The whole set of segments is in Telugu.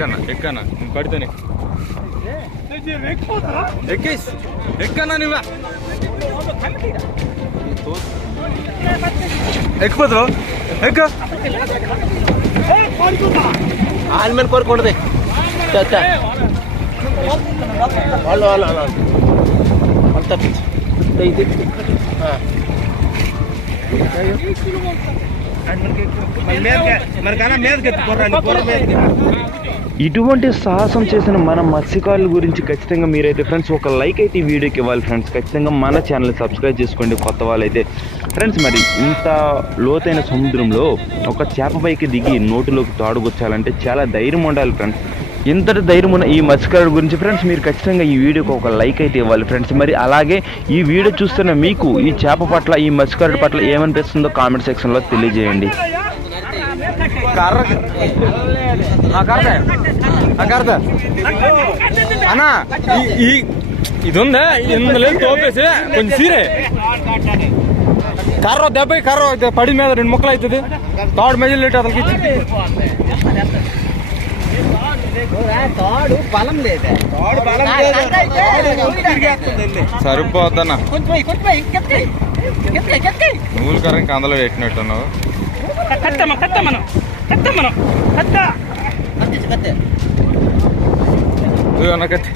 ఎక్కన్నా ఎక్కన్నా నేను పడితేనే. ఎక్కేస్. ఎక్కన్నా నువ్వా? ఎక్కిపోతావు? ఎక్క. ఆల్మెన్ కోరుకుంటుంది చెత్త వాళ్ళు వాళ్ళు వాళ్ళు వాళ్ళు. తప్పించు. ఇటువంటి సాహసం చేసిన మన మత్స్యకారుల గురించి ఖచ్చితంగా మీరైతే ఫ్రెండ్స్ ఒక లైక్ అయితే ఈ వీడియోకి ఇవ్వాలి ఫ్రెండ్స్ ఖచ్చితంగా మన ఛానల్ సబ్స్క్రైబ్ చేసుకోండి కొత్త వాళ్ళైతే. ఫ్రెండ్స్ మరి ఇంత లోతైన సముద్రంలో ఒక చేప పైకి దిగి నోటిలోకి తాడుకొచ్చాలంటే చాలా ధైర్యం ఉండాలి ఫ్రెండ్స్ ఇంతటి ధైర్యం ఉన్న ఈ మత్స్యకారుడు గురించి ఫ్రెండ్స్ మీరు ఖచ్చితంగా ఈ వీడియోకి ఒక లైక్ అయితే ఇవ్వాలి ఫ్రెండ్స్ మరి అలాగే ఈ వీడియో చూస్తున్న మీకు ఈ చేప పట్ల ఈ మత్స్యకారుడి పట్ల ఏమనిపిస్తుందో కామెంట్ సెక్షన్లో తెలియజేయండి. కర్ర ఈ- ఇది ఉందా ఇందులో తోపేసి కొంచెం సీరే కర్ర దెబ్బ కర్ర అయితే పడి మీద రెండు ముక్కలు అవుతుంది. తాడు మెజలు అతనికి ఇచ్చి తాడు బలం లేదే తాడు బలం సరిపోద్దన్న. నువ్వుల కర్ర ఇంకా అందులో పెట్టినట్టున్నావు. కట్టమ్మ కట్టమ్మను కట్టమ్మను కట్ట. కత్తి కత్తి ఇదిగో అన్న కత్తి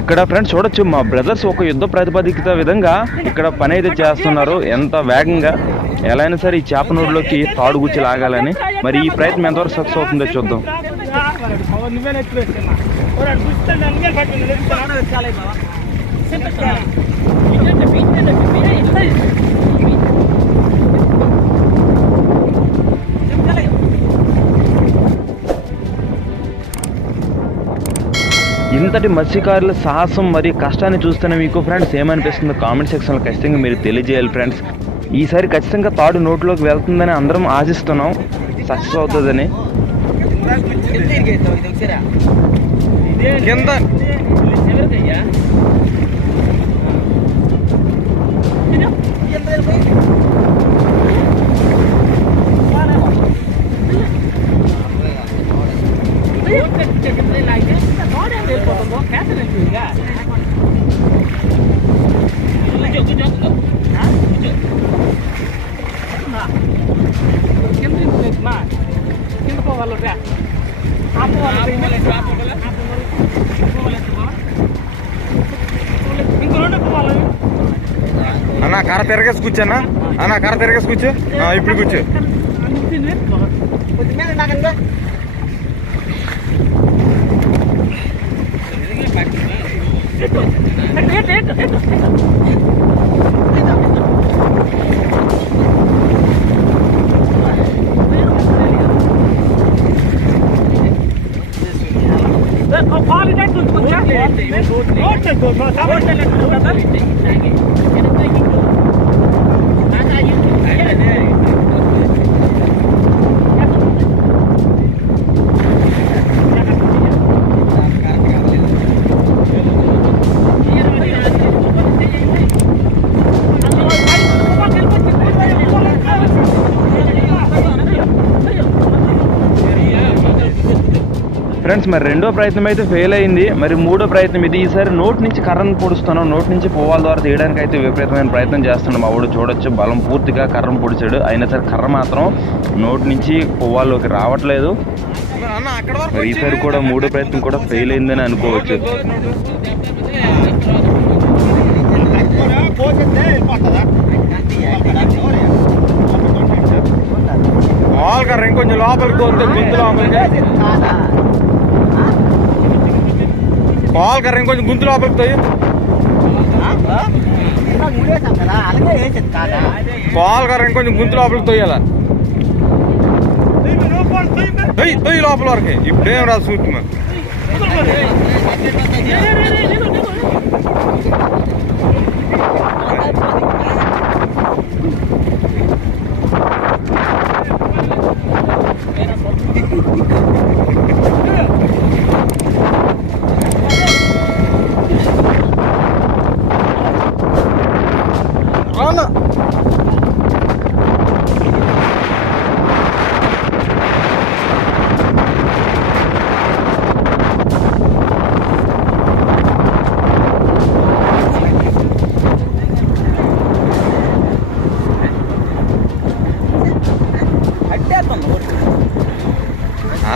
ఇక్కడ ఫ్రెండ్స్ చూడొచ్చు మా బ్రదర్స్ ఒక యుద్ధ ప్రాతిపదికత విధంగా ఇక్కడ పని అయితే చేస్తున్నారు. ఎంత వేగంగా ఎలా అయినా సరే ఈ చేప నోరులోకి తాడు గుచ్చి లాగాలని. మరి ఈ ప్రయత్నం ఎంతవరకు సక్సెస్ అవుతుందో చూద్దాం. ఇంతటి మత్స్యకారుల సాహసం మరియు కష్టాన్ని చూస్తున్న మీకు ఫ్రెండ్స్ ఏమనిపిస్తుందో? కామెంట్ సెక్షన్లో ఖచ్చితంగా మీరు తెలియజేయాలి ఫ్రెండ్స్ ఈసారి ఖచ్చితంగా తాడు నోట్లోకి వెళ్తుందని అందరం ఆశిస్తున్నాం. సక్సెస్ అవుతుందని. కింద. ఎవరికయ్యా కింద. కర్ర తిరగేసి కూర్చోన్నా అన్న కర్ర తిరగేసి కూర్చో ఇప్పుడు కూర్చో కొంచెం ఫ్రెండ్స్ మరి రెండో ప్రయత్నం అయితే ఫెయిల్ అయింది. మరి మూడో ప్రయత్నం ఇది. ఈసారి నోట్ నుంచి కర్రను పొడుస్తున్నాం. నోట్ నుంచి పోవాల ద్వారా తీయడానికి అయితే విపరీతమైన ప్రయత్నం చేస్తున్నాం. మా వాడు చూడొచ్చు బలం పూర్తిగా కర్రను పొడిచాడు. అయినా సరే కర్ర మాత్రం నోట్ నుంచి పోవాల్లోకి రావట్లేదు. మరి ఈసారి కూడా మూడో ప్రయత్నం కూడా ఫెయిల్ అయిందని అనుకోవచ్చు. మామూలు కర్ర కొంచెం లోపలికి పోతే గుంతు లోపలికి. మామూలు కర్ర ఇంకొంచెం గుంతు లోపలికి తోయి. ముడేసాం కదా కొంచెం వేసేది గుంతు లోపలికి తోయాల తొయ్యి తొయ్యి లోపల వరకు. ఇప్పుడేం రాదు చూస్తున్నా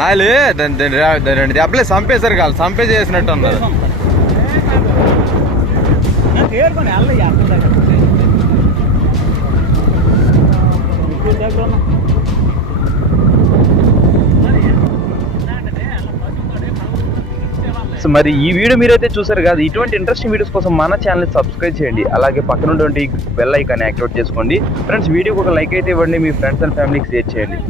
ఆలే దాని రెండు దెబ్బలే చంపేశారు కాదు చంపే చేసినట్టు ఉన్నారు సో మరి ఈ వీడియో మీరైతే చూసారు కదా ఇటువంటి ఇంట్రెస్టింగ్ వీడియోస్ కోసం మన ఛానల్ సబ్స్క్రైబ్ చేయండి. అలాగే పక్కన ఉన్నటువంటి బెల్ ఐకాన్ యాక్టివేట్ చేసుకోండి. ఫ్రెండ్స్ వీడియోకి ఒక లైక్ అయితే ఇవ్వండి. మీ ఫ్రెండ్స్ అండ్ ఫ్యామిలీకి షేర్ చేయండి.